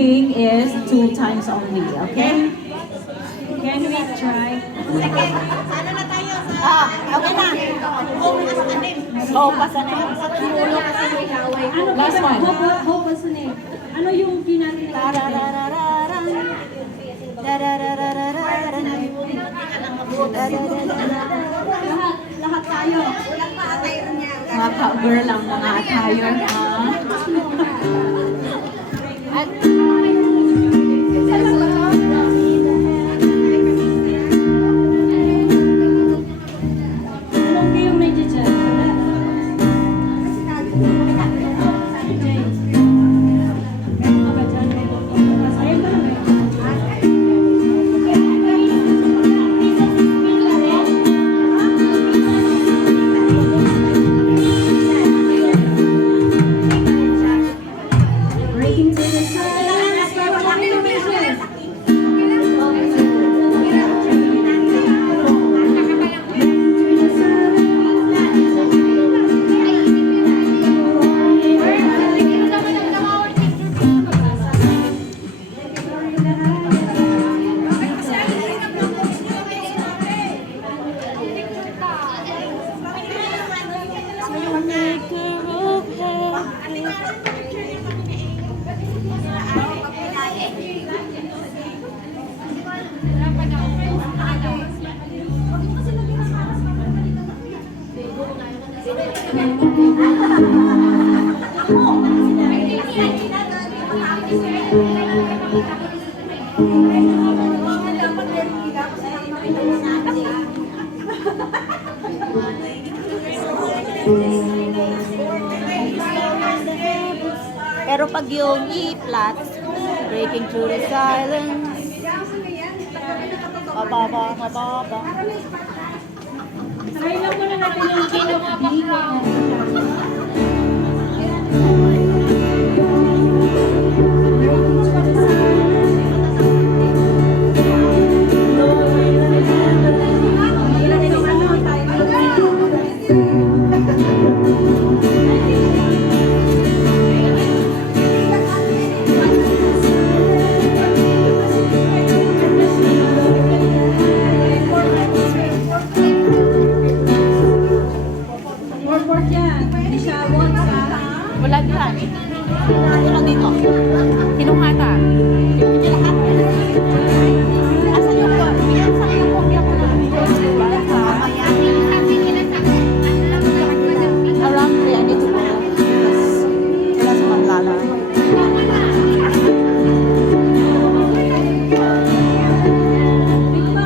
ending is 2 times only, okay? Can we try? Sana na tayo sa... Okay na. Hope as a name. Last one. Hope as a name. Ano yung ginagawa? Lahat tayo. Mga ka-girl ang mga attire, ha? Anong game medyo dyan? Breaking to the silence. Pero pag yung E-flat, breaking through the silence. Mababa, mababa. Try lang muna natin yung ginawa. Work yan. Hindi siya once ha. Wala dyan. Ano dito? Kinuhata. Hindi lahat. Asan yung po? Asan yung kopya ko na? Mamaya. Around 3, I need to go. Wala sa Mandala.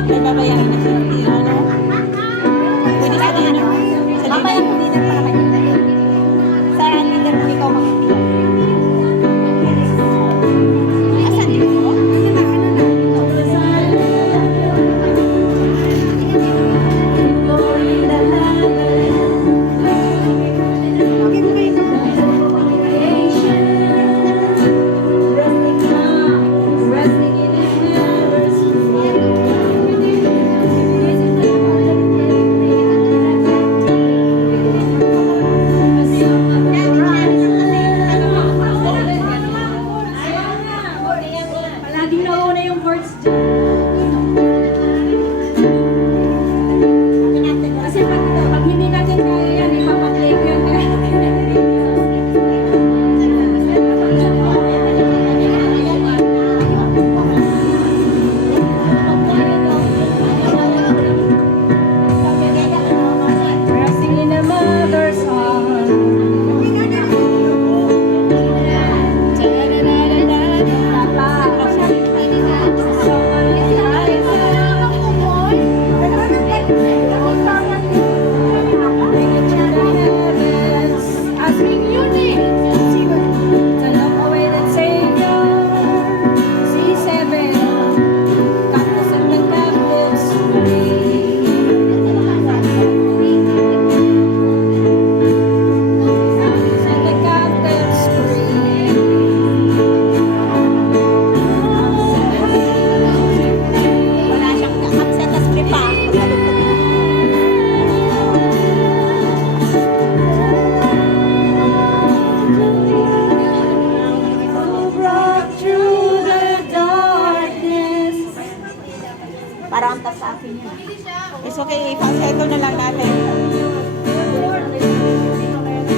May babayaran na 50, ano? Pwede sa dinner. Mamaya kung dinner para kayo. Sa dinner mo ikaw makikita. Asan dito? It's okay, falsetto na lang natin.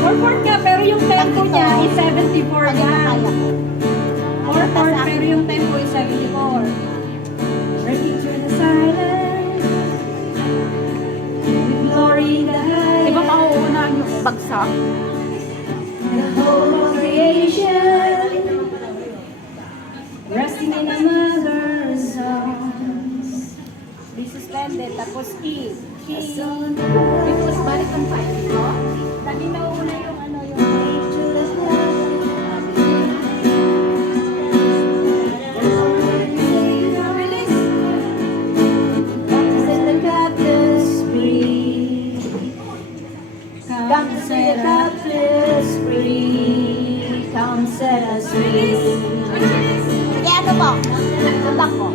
4/4 ka, pero yung tempo niya is 74 Pag ito lang. kaya ko. 4/4, pero yung tempo is 74. Breaking through the silence. With glory in the Di ba high. mauuna yung bagsak? The whole of creation. Resting in a mother's arms. This is blended, tapos E. Because balik ang 5, no? Lagi nauuna yung ano yung Come set us free. Come set us free. Sige, ano po? Tubak ko.